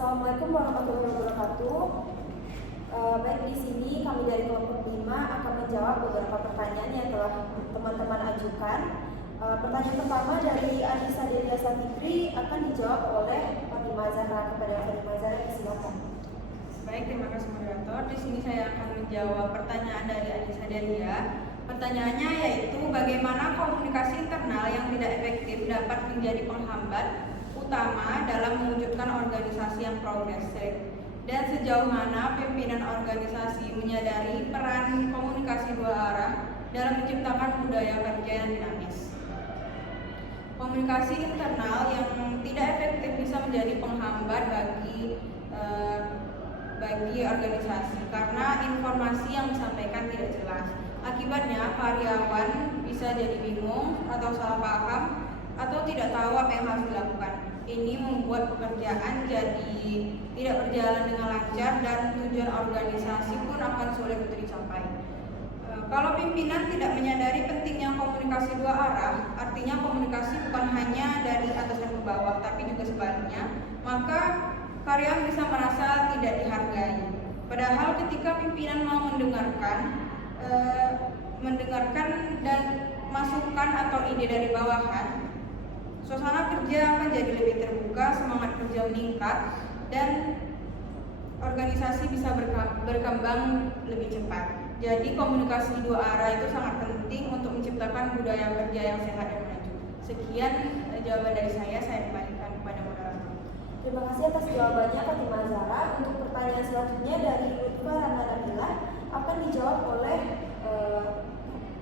Assalamualaikum warahmatullahi wabarakatuh. Baik, di sini kami dari kelompok 5 akan menjawab beberapa pertanyaan yang telah teman-teman ajukan. Pertanyaan pertama dari Anissa Delia Safikri akan dijawab oleh Fatimah Zahra. Kepada Fatimah Zahra, silakan. Baik, terima kasih moderator. Di sini saya akan menjawab pertanyaan dari Anissa Delia. Pertanyaannya yaitu bagaimana komunikasi internal yang tidak efektif dapat menjadi penghambat utama dalam mewujudkan organisasi yang progresif, dan sejauh mana pimpinan organisasi menyadari peran komunikasi dua arah dalam menciptakan budaya kerja yang dinamis. Komunikasi internal yang tidak efektif bisa menjadi penghambat bagi organisasi karena informasi yang disampaikan tidak jelas. Akibatnya karyawan bisa jadi bingung atau salah paham atau tidak tahu apa yang harus dilakukan. Ini membuat pekerjaan jadi tidak berjalan dengan lancar dan tujuan organisasi pun akan sulit untuk dicapai. Kalau pimpinan tidak menyadari pentingnya komunikasi dua arah, artinya komunikasi bukan hanya dari atasan ke bawah, tapi juga sebaliknya, maka karyawan bisa merasa tidak dihargai. Padahal ketika pimpinan mau mendengarkan dan masukan atau ide dari bawahan, suasana kerja akan jadi lebih terbuka, semangat kerja meningkat, dan organisasi bisa berkembang lebih cepat. Jadi komunikasi dua arah itu sangat penting untuk menciptakan budaya kerja yang sehat dan maju. Sekian jawaban dari saya kembalikan kepada moderator. Terima kasih atas jawabannya Fatimah Zahra. Untuk pertanyaan selanjutnya dari Lutfa Ramadhanila akan dijawab oleh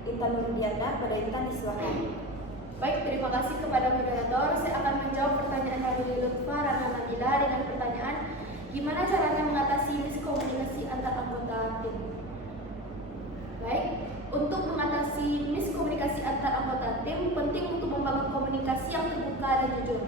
Intan Nurdiana. Pada Intan, silakan. Baik, terima kasih kepada moderator. Saya akan menjawab pertanyaan dari Lutfa Ramadhanila dengan pertanyaan, gimana caranya mengatasi miskomunikasi antar anggota tim? Baik, untuk mengatasi miskomunikasi antar anggota tim, penting untuk membangun komunikasi yang terbuka dan jujur.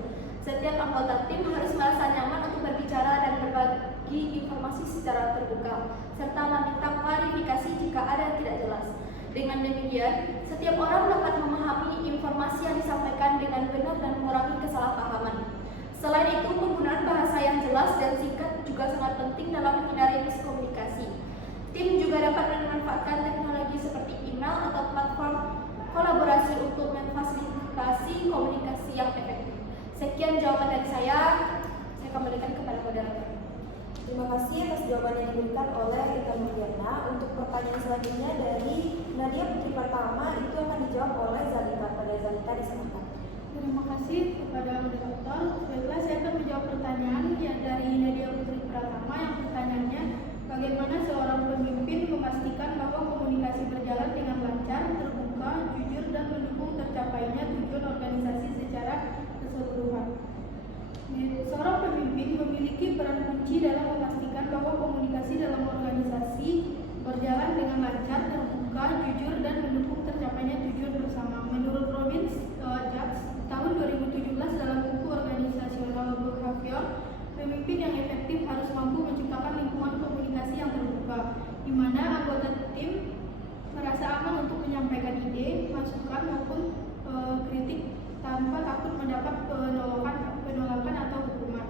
Setiap anggota tim harus merasa nyaman untuk berbicara dan berbagi informasi secara terbuka, serta meminta klarifikasi jika ada yang tidak jelas. Dengan demikian, setiap orang dapat memahami informasi yang disampaikan dengan benar dan mengurangi kesalahpahaman. Selain itu, penggunaan bahasa yang jelas dan singkat juga sangat penting dalam menghindari miskomunikasi. Tim juga dapat memanfaatkan teknologi seperti email atau platform kolaborasi untuk memfasilitasi komunikasi yang efektif. Sekian jawaban dari saya kembalikan kepada moderator. Terima kasih atas jawaban yang diberikan oleh Intan Nurdiana. Untuk pertanyaan selanjutnya dari Nadia Putri Pertama itu akan dijawab oleh Zalita. Pada Zalita, disilakan. Terima kasih kepada moderator. Baiklah, saya akan menjawab pertanyaan yang dari Nadia Putri Pratama yang pertanyaannya, bagaimana seorang pemimpin memastikan bahwa komunikasi berjalan dengan lancar, terbuka, jujur, dan mendukung tercapainya tujuan organisasi secara keseluruhan. Seorang pemimpin memiliki peran kunci dalam memastikan bahwa komunikasi dalam organisasi berjalan dengan lancar, terbuka, jujur, dan mendukung tercapainya tujuan bersama. Menurut Robbins Jacks, tahun 2017 dalam buku Organizational Behavior, pemimpin yang efektif harus mampu menciptakan lingkungan komunikasi yang terbuka, di mana anggota tim merasa aman untuk menyampaikan ide, masukan maupun kritik tanpa takut mendapat penolakan atau hukuman.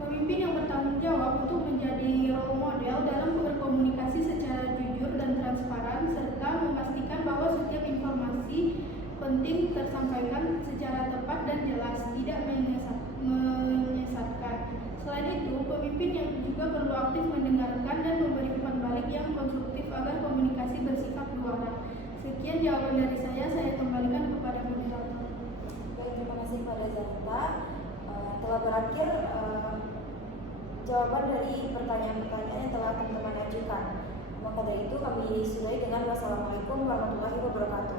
Pemimpin yang bertanggung jawab untuk menjadi role model dalam berkomunikasi secara jujur dan transparan, serta memastikan bahwa setiap informasi penting tersampaikan secara tepat dan jelas, tidak menyesatkan. Selain itu, pemimpin yang juga perlu aktif mendengarkan dan memberi umpan balik yang konstruktif agar komunikasi bersifat dua arah. Sekian jawaban dari saya kembalikan kepada moderator. Baik, terima kasih pada Zalita. Telah berakhir jawaban dari pertanyaan-pertanyaan yang telah teman-teman ajukan. Maka dari itu kami sudahi dengan wassalamualaikum warahmatullahi wabarakatuh.